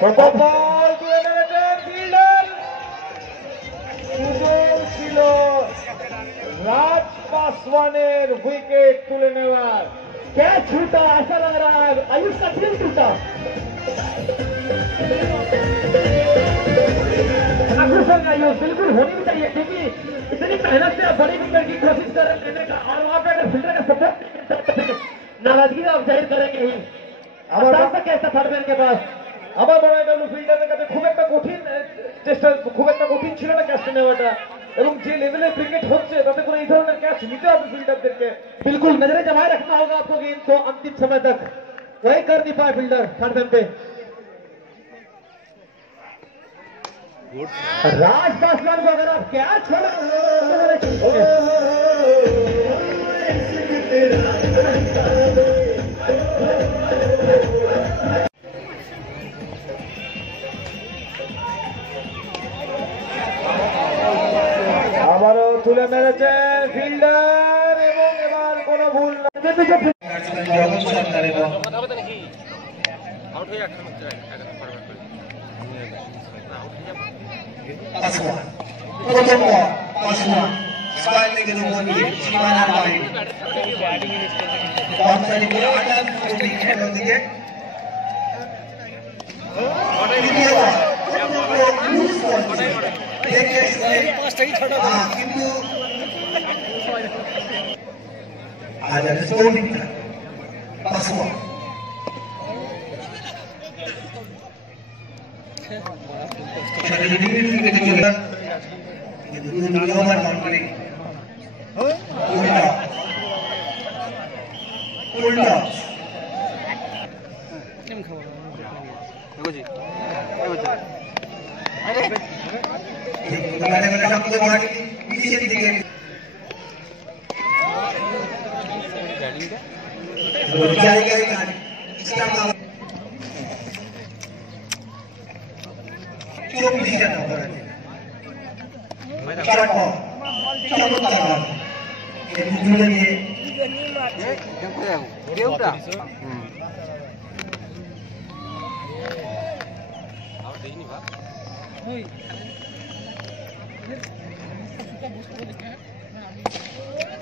বল তুলে মেরেছেন ফিল্ডার, সুযোগ ছিল राज पासवान विकेट तुले नेवार। कैच छूटा, ऐसा लग रहा है आयुष का दिल टूटा। आयुष बिल्कुल होनी भी चाहिए, क्योंकि इतनी मेहनत से बड़ी विकेट की कोशिश कर लेने का, और वहां पे अगर फील्डर का सपोर्ट नाराजगी आप जाहिर करेंगे ही। कैसा थर्ड मैन के पास আমার মনে হয় ফিল্ডারের কাছে খুব একটা কঠিন চেষ্টা, খুব একটা কঠিন ছিল না ক্যাচটা নেওয়াটা, এবং যে লেভেলে ক্রিকেট হচ্ছে তাতে করে এই ধরনের ক্যাচ নিতে হবে ফিল্ডারদেরকে। बिल्कुल नजरें जमाए रखना होगा आपको गेंद को अंतिम समय तक, वही कर नहीं पाए फील्डर थर्ड मैन पे। राज पासवान को अगर आप कैच छोड़े আবারও তুলে মেরেছেন ফিল্ডার, এবং এবার কোনো ভুল না।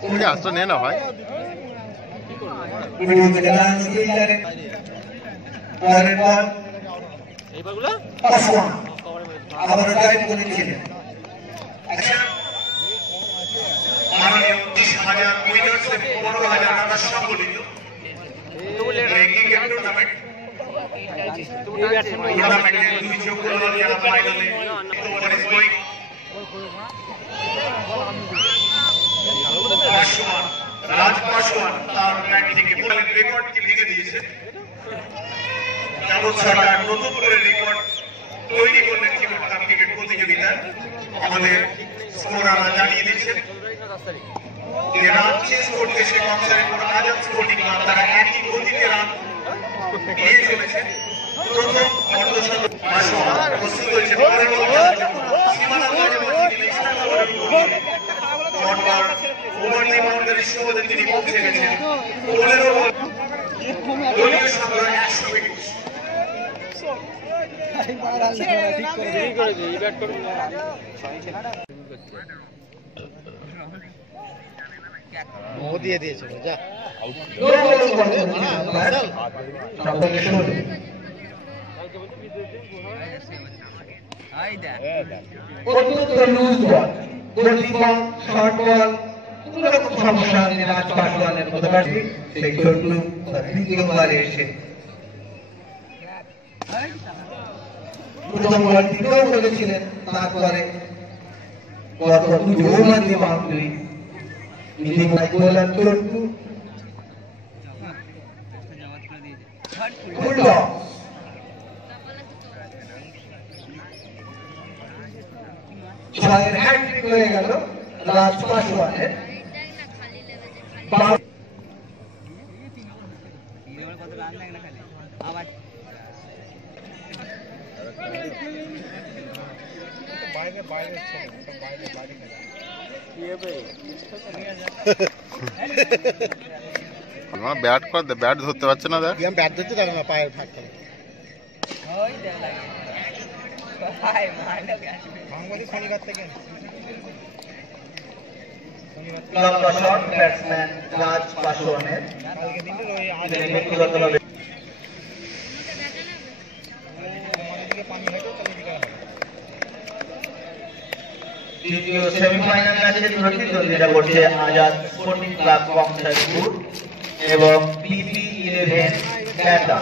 তুমি আসছো নে না ভাই, আবার টাইম করে দিয়েছিলেন। মাননীয় 30,000 উইনার্স এবং 15,000 রানার সংগঠিত ক্রিকেট টুর্নামেন্ট, টুর্নামেন্টের দুই যোগ্য দল যারা ফাইনালে রাজ পাসওয়ান তার ব্যাট থেকে বলের রেকর্ডকে ভেঙে দিয়েছে। জামুদ সরকার নতুন করে রেকর্ড তৈরি করলেন ক্রিকেট প্রতিযোগিতায়। আমাদের স্কোরাররা জানিয়ে দিয়েছেন যে রান চেস করতে সে কংসারে কোনো আজাদ স্পোর্টিং ক্লাব তারা একই গতিতে রান নিয়ে চলেছে। প্রথম অর্ধশতক প্রস্তুত হয়েছে পরের বল সীমানা ওভার দি বাউন্ডারির সীমাতে তিনি পৌঁছে গেছেন। 15 বল দলীয় সংগ্রহ 120। দিয়ে দিয়েছিল যা সমস্যা রাজ পাসওয়ানের মতো সেই ছোট দ্বিতীয়বার এসে প্রথম বল দ্বিতীয় করেছিলেন, তারপরে গত ওভার দিয়ে বাউন্ডারি মিডিং লাইক বোলার ছোট্টু ছয়ের হ্যাট্রিক হয়ে গেল রাজ পাসওয়ানের। ব্যাট করে ব্যাট ধরতে পারছে না, দেখ ব্যাট ধরতে পারে না, পায়ের ফাঁক লম্বা শট ব্যাটসম্যান রাজ পাসওয়ানের ব্যক্তিগতভাবে দ্বিতীয় সেমিফাইনাল ম্যাচে প্রতিদ্বন্দ্বিতা করছে আজাদ স্পোর্টিং ক্লাব কংসাইপুর এবং PP11 ক্যাটা।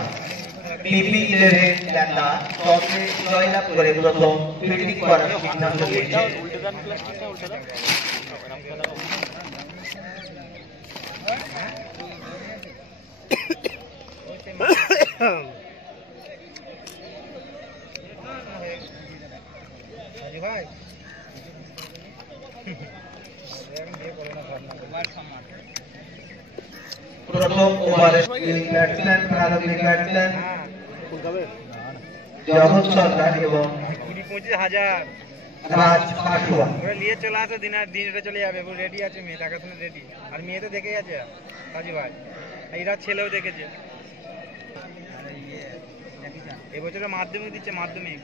PP11 ক্যাটা টসে জয়লাভ করে প্রথম ফিল্ডিং করার সিদ্ধান্ত নিয়েছে। প্রথম ওভারে ব্যাটসম্যান প্রারম্ভিক ব্যাটসম্যান জগৎ সরকার এবং 25,000 রাজ পাসওয়ান। ওরা নিয়ে চলে আসে দিন এটা চলে যাবে, রেডি আছে মেয়ে, টাকা শুনে রেডি। আর মেয়ে তো দেখে গেছে রাজু ভাই, এরা ছেলেও দেখেছে। এবছরে মাধ্যমিক দিচ্ছে, মাধ্যমিক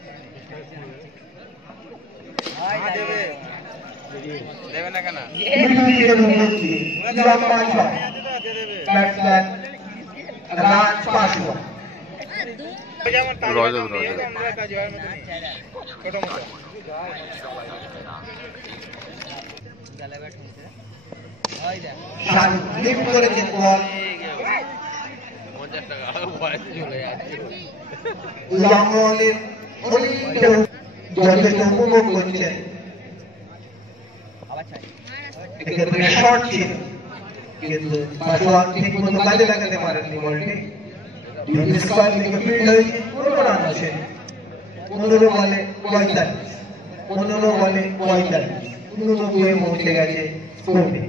দেবে দেবে না কেন? ব্যাটসম্যান রাজ পাসওয়ান। যেমন আমরা কাজ হয় মতো ছোট মতো লিফট করেছেন বল, লং বলের জলকে উপভোগ করছেন। এক্ষেত্রে শর্ট ছিল কিন্তু পাসওয়ান ঠিক মতো কাজে লাগাতে পারেননি বলটি। স্কোয়ার থেকে ফিল্ড হয়েছে 15 রান আছে। 15 বলে 45, 15 বলে 45, 89 পৌঁছে গেছে স্কোরে।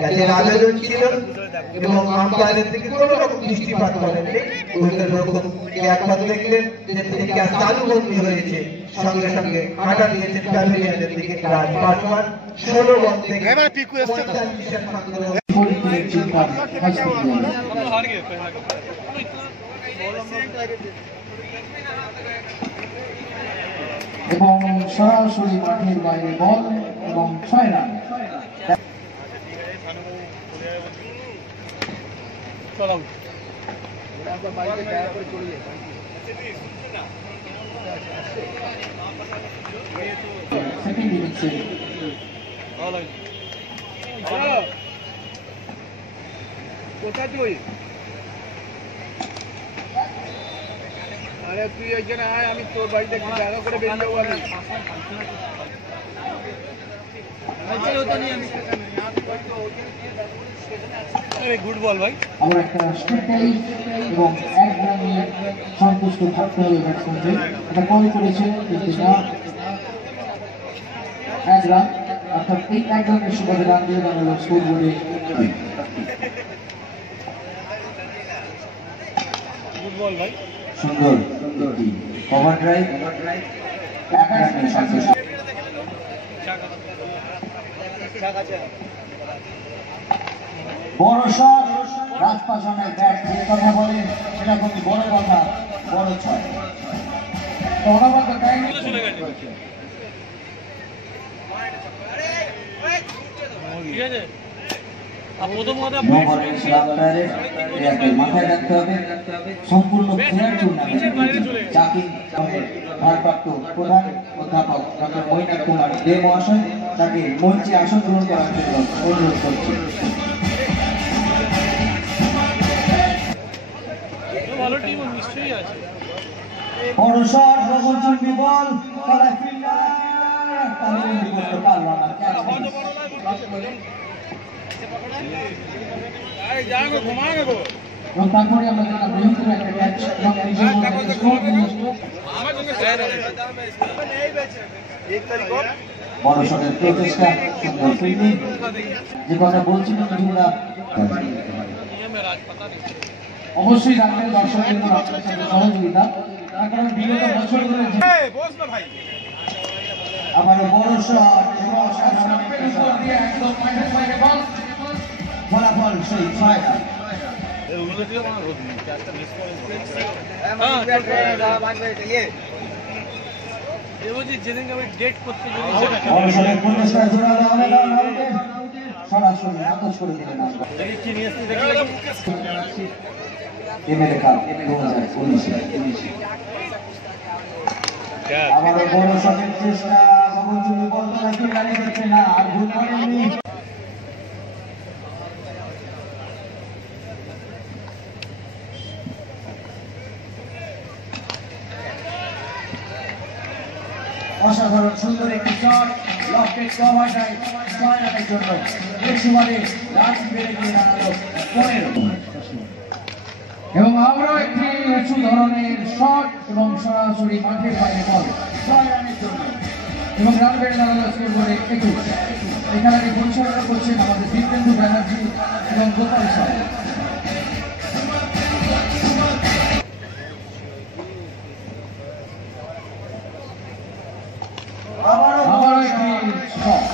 ক্যাচের আবেদন ছিল এবং আম্পায়ারের থেকে কোনো রকম দৃষ্টিপাত করেননি। উইকেট রক্ষক একবার দেখলেন যে থেকে ক্যাচ চালু বন্দী হয়েছে, সঙ্গে সঙ্গে হাঁটা দিয়েছেন প্যাভিলিয়নের দিকে রাজ পাসওয়ান। 16 বল থেকে 45 রান এবং সরাসরি মাঠের বাইরে বল এবং 6 রান। সেকেন্ড ইনিংসে কোথায় তুই? আরে তুই এখানে আয়, আমি তোর বাড়িতে জায়গা করে বেরিয়ে যাবো। আমি গুড বল ভাই। আমরা একটা স্ট্রাইক এবং 1 রানে সন্তুষ্ট থাকতে হবে ব্যাটসম্যানদের। এটা কল করেছে কিন্তু না, 1 রান, অর্থাৎ এই 1 রানের সুবাদে রান দিয়ে দাঁড়ালো স্কোর বোর্ডে। গুড বল ভাই। সুন্দর কভার ড্রাইভ, 1 রানে সন্তুষ্ট। বড় শট, রাজপাশনের ব্যাট যে কথা বলে সেটা খুবই বড় কথা, বড় 6। অনবদ্য টাইম মাথায় রাখতে হবে সম্পূর্ণ খেলার টুর্নামেন্ট। চাকরি ভারপ্রাপ্ত প্রধান অধ্যাপক ডক্টর মৈনাক কুমার দে মহাশয় তাকে মঞ্চে আসন গ্রহণ করার জন্য অনুরোধ করছি। বড় শট, রঘুচন্দ্রী বল, কড়াই ফিল্ডার তাহলে করতে পারল না, ক্যাচ মিস। এবং তারপরে আমরা দেখলাম বৃহত্তর একটা ক্যাচ এবং স্কোর নিয়ে আসলো। বড় শটের প্রচেষ্টা, সুন্দর ফিল্ডিং, যে কথা বলছিলাম আমরা অবশ্যই রাখবেন দর্শকদের জন্য আপনার সাথে সহযোগিতা, তার কারণ বিগত বছরগুলো আবারও বড় শট এবং ফলাফল সেই 6 রান। অবসরের পুরস্কার জোড়ালো হবে না, সরাসরি নাকচ করে দিলেন এমএলএ কাপ 2019। আবারও বড় শটের চেষ্টা, গগনচুম্বী বল নাকি গাড়ি দিচ্ছে না, আর ভুল করেননি। অসাধারণ সুন্দর একটি শট, লকেট কভারটাই 6 রানের জন্য। এই সুবাদে রান বেড়ে গিয়ে দাঁড়ালো 15। এবং আবারও একটি উঁচু ধরনের শট এবং সরাসরি মাঠের বাইরে বল 6 রানের জন্য, এবং রান বেড়ে দাঁড়ালো স্কোরবোর্ডে 21। এই খেলাটি পরিচালনা করছেন আমাদের দীপেন্দু ব্যানার্জি এবং গোপাল সাউ। আবারও একটি শট,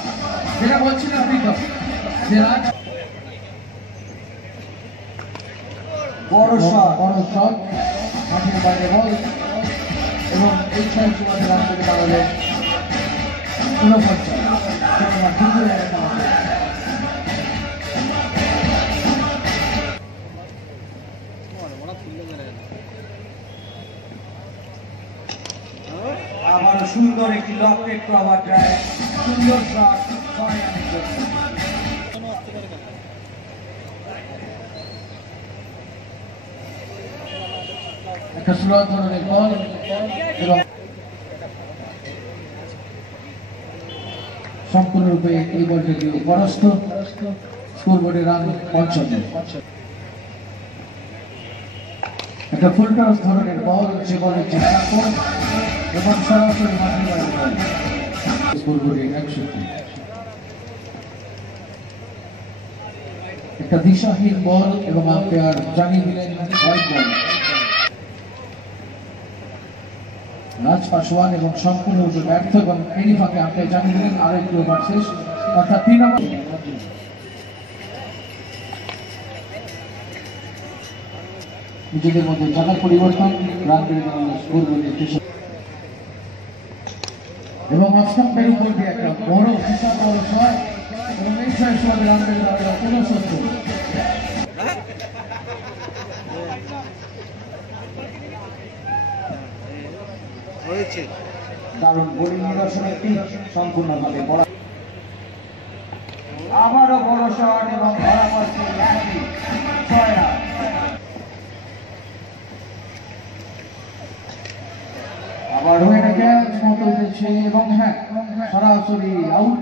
যেটা বলছিলাম যে রাজ বড় শট মাঠের বাইরে বল, এবং এই ছয় সুবাদে রান করে দাঁড়ালেন 49। আবার সুন্দর একটি লকেট কভার ড্রাইভ, সুন্দর শট 6 রানের জন্য। একটা স্লো ধরনের বল, এবং সম্পূর্ণরূপে এই বলটি পরাস্ত। স্কোরবোর্ডে রান 55। একটা ফুল টস ধরনের বল, যে বলের চেষ্টা করে এবং সরাসরি মাঠের বাইরে বল, স্কোরবোর্ডে 61। একটা দিশাহীন বল এবং আম্পায়ার জানিয়ে দিলেন হোয়াইট বল। রাজ পাসওয়ান এবং সম্পূর্ণরূপে ব্যর্থ, এবং এরই ফাঁকে আম্পায়ার জানিয়ে দিলেন আরেকটি ওভার শেষ, অর্থাৎ 3 নম্বর। নিজেদের মধ্যে জায়গার পরিবর্তন, রান বেড়ে দাঁড়ানো স্কোরবোর্ডে 63। এবং অস্টাম্পের উপর দিয়ে একটা বড় বিশাল বড় ছয়, এবং এই ছয়ের সময় রান বেড়ে দাঁড়ালো 69। দারুণ বোলিং নিদর্শন একটি, সম্পূর্ণভাবে বড়। আবারও বড় শট এবং ধরা পড়ছে 6 রান। আবার এটা ক্যাচ মতো উঠেছে, এবং হ্যাঁ সরাসরি আউট।